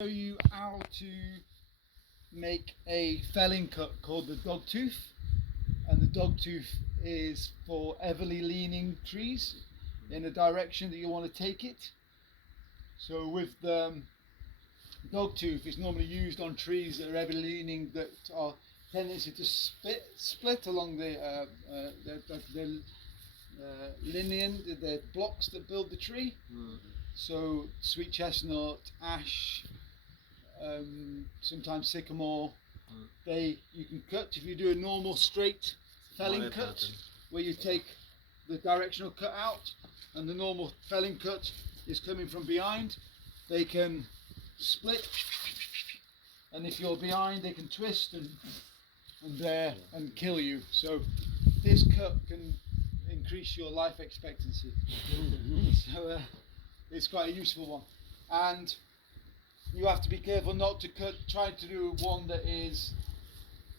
Show you how to make a felling cut called the dog tooth, and the dog tooth is for heavily leaning trees in the direction that you want to take it. So with the dog tooth, it's normally used on trees that are heavily leaning, that are tendency to split along the linear, the blocks that build the tree. So sweet chestnut, ash, sometimes sycamore, you can cut. If you do a normal straight felling cut, where you take the directional cut out and the normal felling cut is coming from behind, they can split, and if you're behind they can twist and kill you. So this cut can increase your life expectancy. So it's quite a useful one, and you have to be careful not to try to do one that is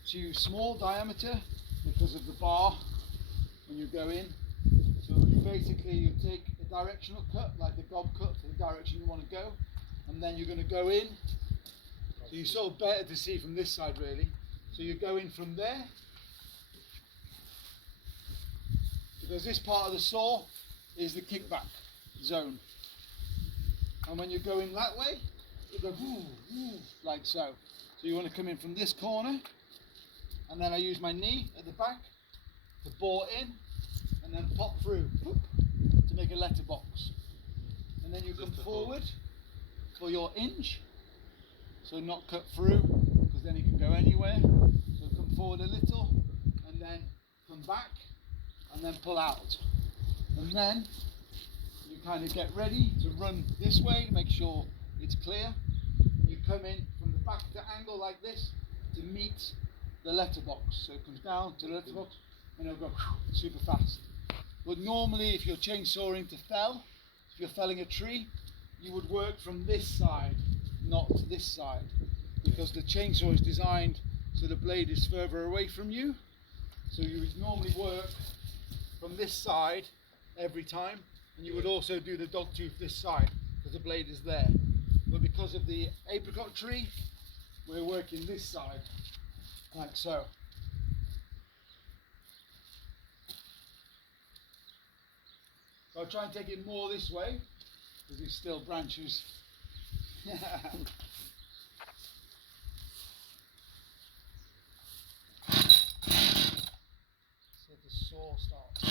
too small diameter because of the bar when you go in. So you take a directional cut, like the gob cut, for the direction you want to go, and then you're going to go in. So you're sort of better to see from this side really. So you go in from there, because this part of the saw is the kickback zone. And when you go in that way, you go like so. So you want to come in from this corner, and then I use my knee at the back to bore in, and then pop through to make a letterbox. And then you come forward for your hinge, so not cut through, because then you can go anywhere. So come forward a little, and then come back, and then pull out. And then you kind of get ready to run this way, make sure it's clear. You come in from the back to angle like this to meet the letterbox. So it comes down to the letterbox and it'll go super fast. But normally if you're chainsawing to fell, if you're felling a tree, you would work from this side, not this side, because the chainsaw is designed so the blade is further away from you. So you would normally work from this side every time, and you would also do the dog tooth this side because the blade is there. But because of the apricot tree, we're working this side, like so. So I'll try and take it more this way, because there's still branches. So the saw starts.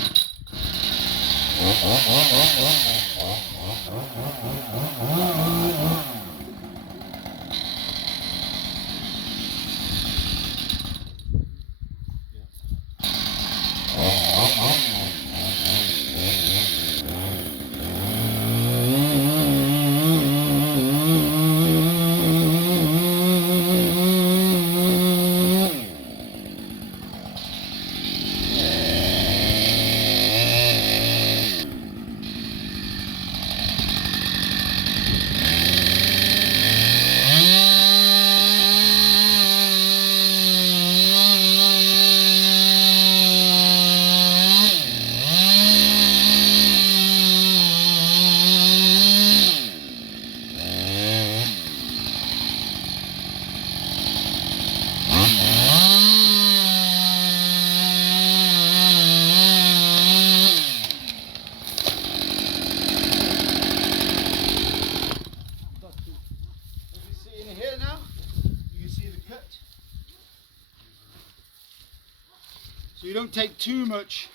So you don't take too much.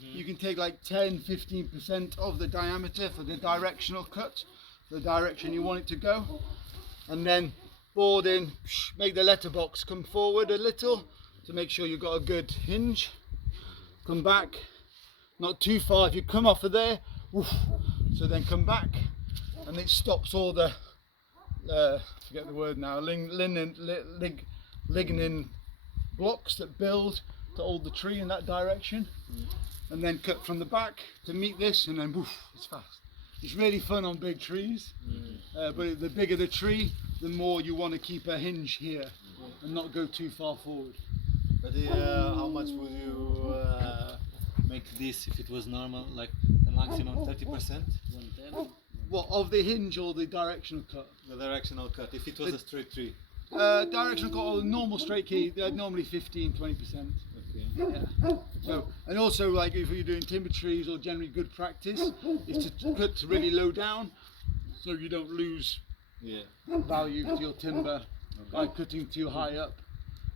You can take like 10-15% of the diameter for the directional cut, the direction you want it to go, and then board in, make the letterbox, come forward a little to make sure you've got a good hinge, come back, not too far. If you come off of there, so then come back, and it stops all the forget the word now, lignin blocks that build to hold the tree in that direction, and then cut from the back to meet this, and then it's fast. It's really fun on big trees, but the bigger the tree, the more you want to keep a hinge here and not go too far forward. But how much would you make this if it was normal, like the maximum 30%? 110. What, of the hinge or the directional cut? The directional cut, if it was a straight tree. Directional cut or the normal straight key, they're normally 15-20%. Okay. Yeah. So, and also like if you're doing timber trees, or generally good practice is to cut really low down, so you don't lose Yeah. value to your timber by cutting too high up.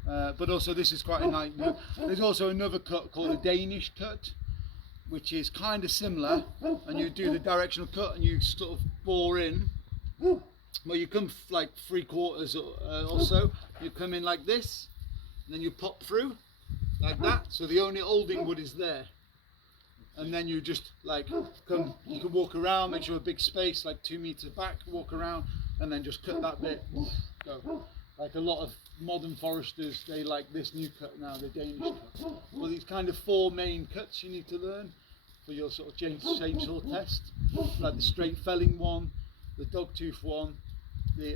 But also this is quite a nice. There's also another cut called a Danish cut, which is kind of similar, and you do the directional cut and you sort of bore in. Well, you come like 3/4 or so. You come in like this, and then you pop through like that. So the only olding wood is there, and then you just like come. You can walk around, make sure a big space, like 2 meters back, walk around, and then just cut that bit. So, like a lot of modern foresters, they like this new cut now, the Danish cut. Well, these kind of 4 main cuts you need to learn for your sort of chainsaw test, like the straight felling one, the dogtooth one, the